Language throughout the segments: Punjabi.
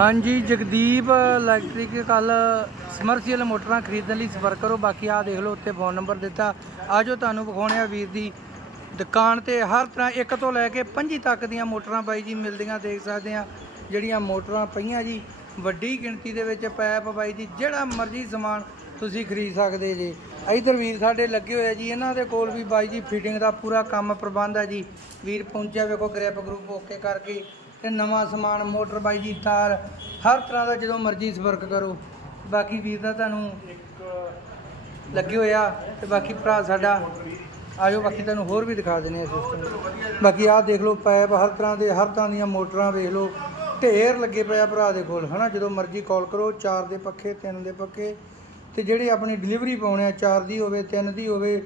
ਹਾਂਜੀ, ਜਗਦੀਪ ਇਲੈਕਟ੍ਰਿਕ ਕੱਲ ਸਮਰਸੀਅਲ ਮੋਟਰਾਂ ਖਰੀਦਣ ਲਈ ਸੰਪਰਕ ਕਰੋ। ਬਾਕੀ ਆਹ ਦੇਖ ਲਓ ਉੱਤੇ ਫੋਨ ਨੰਬਰ ਦਿੱਤਾ। ਆਜੋ ਤੁਹਾਨੂੰ ਵਿਖਾਉਣੇ ਆ ਵੀਰ ਦੀ ਦੁਕਾਨ ਤੇ। ਹਰ ਤਰ੍ਹਾਂ ਇੱਕ ਤੋਂ ਲੈ ਕੇ 25 ਤੱਕ ਦੀਆਂ ਮੋਟਰਾਂ ਬਾਈ ਜੀ, ਮਿਲਦੀਆਂ ਦੇਖ ਸਕਦੇ ਆ। ਜਿਹੜੀਆਂ ਮੋਟਰਾਂ ਪਈਆਂ ਜੀ, ਵੱਡੀ ਗਿਣਤੀ ਦੇ ਵਿੱਚ ਪੈਪ ਬਾਈ ਜੀ, ਜਿਹੜਾ ਮਰਜ਼ੀ ਸਮਾਨ ਤੁਸੀਂ ਖਰੀਦ ਸਕਦੇ ਜੇ। ਇਧਰ ਵੀਰ ਸਾਡੇ ਲੱਗੇ ਹੋਏ ਆ ਜੀ, ਇਹਨਾਂ ਦੇ ਕੋਲ ਵੀ ਬਾਈ ਜੀ ਫਿਟਿੰਗ ਦਾ ਪੂਰਾ ਕੰਮ ਪ੍ਰਬੰਧ ਹੈ ਜੀ। ਵੀਰ ਪਹੁੰਚਿਆ ਵੇਖੋ ਗ੍ਰਿਪ ਗਰੁੱਪ ਓਕੇ ਕਰਕੇ। ਤੇ ਨਵਾਂ ਸਮਾਨ, ਮੋਟਰ ਬਾਈ ਜੀ ਤਾਰ, ਹਰ ਤਰ੍ਹਾਂ ਦਾ ਜਦੋਂ ਮਰਜ਼ੀ ਸੰਪਰਕ ਕਰੋ। ਬਾਕੀ ਵੀਰ ਦਾ ਤੁਹਾਨੂੰ ਲੱਗੇ ਹੋਇਆ ਤੇ ਬਾਕੀ ਭਰਾ ਸਾਡਾ, ਆਜੋ ਬਾਕੀ ਤੁਹਾਨੂੰ ਹੋਰ ਵੀ ਦਿਖਾ ਦਿੰਦੇ ਆ ਸਿਸਟਮ ਬਾਕੀ ਆਹ ਦੇਖ ਲਓ ਪਾਈਪ ਹਰ ਤਰ੍ਹਾਂ ਦੇ, ਹਰ ਤਰ੍ਹਾਂ ਦੀਆਂ ਮੋਟਰਾਂ ਵੇਖ ਲਓ। ਢੇਰ ਲੱਗੇ ਪਏ ਆ ਭਰਾ ਦੇ ਕੋਲ, ਹਨਾ? ਜਦੋਂ ਮਰਜ਼ੀ ਕਾਲ ਕਰੋ, ਚਾਰ ਦੇ ਪੱਖੇ, ਤਿੰਨ ਦੇ ਪੱਖੇ। ਤੇ ਜਿਹੜੇ ਆਪਣੀ ਡਿਲੀਵਰੀ ਪਾਉਣੇ ਆ, ਚਾਰ ਦੀ ਹੋਵੇ, ਤਿੰਨ ਦੀ ਹੋਵੇ,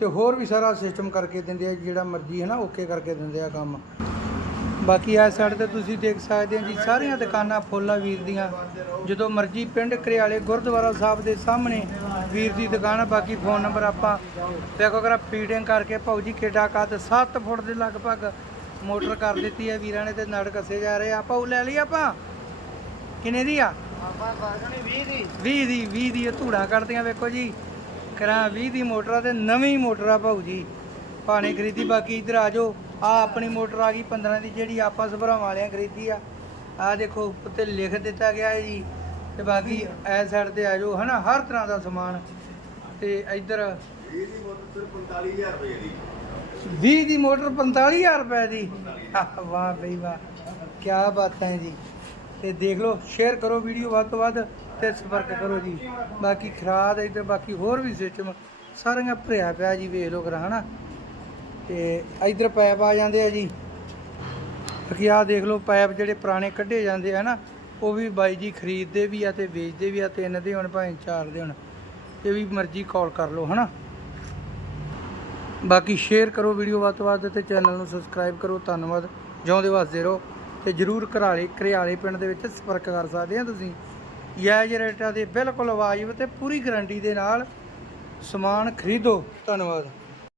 ਤੇ ਹੋਰ ਵੀ ਸਾਰਾ ਸਿਸਟਮ ਕਰਕੇ ਦਿੰਦੇ ਆ, ਜਿਹੜਾ ਮਰਜ਼ੀ ਹੈ ਨਾ ਓਕੇ ਕਰਕੇ ਦਿੰਦੇ ਆ ਕੰਮ। ਬਾਕੀ ਇਸ ਸਾਈਡ ਤੇ ਤੁਸੀਂ ਦੇਖ ਸਕਦੇ ਹੋ ਜੀ, ਸਾਰੀਆਂ ਦੁਕਾਨਾਂ ਫੁੱਲਾ ਵੀਰ ਦੀਆਂ। ਜਦੋਂ ਮਰਜ਼ੀ ਪਿੰਡ ਕਰਿਆਲੇ ਗੁਰਦੁਆਰਾ ਸਾਹਿਬ ਦੇ ਸਾਹਮਣੇ ਵੀਰ ਦੀ ਦੁਕਾਨ ਆ, ਬਾਕੀ ਫੋਨ ਨੰਬਰ ਆਪਾਂ ਦੇਖੋ ਕਰਾ ਫੀਡਿੰਗ ਕਰਕੇ ਭਾਊ ਜੀ ਕਿੱਡਾ ਕੱਦ 7 ਫੁੱਟ ਦੇ ਲਗਭਗ ਮੋਟਰ ਕਰ ਦਿੱਤੀ ਹੈ ਵੀਰਾਂ ਨੇ ਤੇ ਨੜ ਕੱਸੇ ਜਾ ਰਹੇ ਆ। ਭਾਊ ਲੈ ਲਈ ਆਪਾਂ? ਕਿੰਨੇ ਦੀ ਆ? ਆਪਾਂ 20 ਦੀ 20 ਦੀ 20 ਦੀ ਇਹ ਧੂੜਾ ਕੱਢਦੀਆਂ ਵੇਖੋ ਜੀ। ਕਰਾਂ 20 ਦੀ ਮੋਟਰ ਆ ਤੇ ਨਵੀਂ ਮੋਟਰ ਆ ਭਾਊ ਜੀ। ਭਾਣੇ ਖਰੀਦੀ, ਬਾਕੀ ਇਧਰ ਆ ਜਾਓ। ਆ ਆਪਣੀ ਮੋਟਰ ਆ ਗਈ 15 ਦੀ ਜਿਹੜੀ ਆਪਾਂ ਸਭਰਾਵਾਂ ਵਾਲਿਆਂ ਖਰੀਦੀ ਆ। ਆ ਦੇਖੋ, ਉੱਤੇ ਲਿਖ ਦਿੱਤਾ ਗਿਆ ਹੈ ਜੀ। ਤੇ ਬਾਕੀ ਐ ਸਾਈਡ ਤੇ ਆ ਜਾਓ, ਹਨਾ, ਹਰ ਤਰ੍ਹਾਂ ਦਾ ਸਮਾਨ। ਤੇ ਇਧਰ 20 ਦੀ ਮੋਟਰ ਸਿਰਫ 45000 ਰੁਪਏ ਦੀ। 20 ਦੀ ਮੋਟਰ 45000 ਰੁਪਏ ਦੀ ਵਾਹ ਬਈ, ਵਾਹ। ਕੀ ਬਾਤ ਹੈ ਜੀ। ਤੇ ਦੇਖ ਲਓ ਸ਼ੇਅਰ ਕਰੋ ਵੀਡੀਓ ਵੱਧ ਤੋਂ ਵੱਧ ਤੇ ਸੰਪਰਕ ਕਰੋ ਜੀ। ਬਾਕੀ ਖਰਾਦ ਇਧਰ, ਬਾਕੀ ਹੋਰ ਵੀ ਸਿਸਟਮ ਸਾਰੀਆਂ ਭਰਿਆ ਪਿਆ ਜੀ, ਵੇਖ ਲਓ ਕਰਾ, ਹਨਾ। ਤੇ ਇਧਰ ਪਾਈਪ ਆ ਜਾਂਦੇ ਆ ਜੀ। ਬਾਕੀ ਆਹ ਦੇਖ ਲਓ ਪਾਈਪ ਜਿਹੜੇ ਪੁਰਾਣੇ ਕੱਢੇ ਜਾਂਦੇ ਆ ਨਾ, ਉਹ ਵੀ ਬਾਈ ਜੀ ਖਰੀਦਦੇ ਵੀ ਆ ਤੇ ਵੇਚਦੇ ਵੀ ਆ, ਤਿੰਨ ਦੇ ਹੁਣ ਭਾਵੇਂ ਚਾਰ ਦੇ ਹੁਣ। ਇਹ ਵੀ ਮਰਜ਼ੀ ਕਾਲ ਕਰ ਲਓ, ਹਨਾ? ਬਾਕੀ ਸ਼ੇਅਰ ਕਰੋ ਵੀਡੀਓ ਵੱਧ ਤੋਂ ਵੱਧ ਤੇ ਚੈਨਲ ਨੂੰ ਸਬਸਕ੍ਰਾਈਬ ਕਰੋ, ਧੰਨਵਾਦ। ਜਿਉਂਦੇ ਵਸਦੇ ਰਹੋ ਤੇ ਜਰੂਰ ਘਰਾਲੇ ਘਰਿਆਲੇ ਪਿੰਡ ਦੇ ਵਿੱਚ ਸੰਪਰਕ ਕਰ ਸਕਦੇ ਆ ਤੁਸੀਂ। ਜਾਇਜ਼ ਰੇਟਾਂ ਦੇ ਬਿਲਕੁਲ ਵਾਜਬ ਤੇ ਪੂਰੀ ਗਾਰੰਟੀ ਦੇ ਨਾਲ ਸਮਾਨ ਖਰੀਦੋ। ਧੰਨਵਾਦ।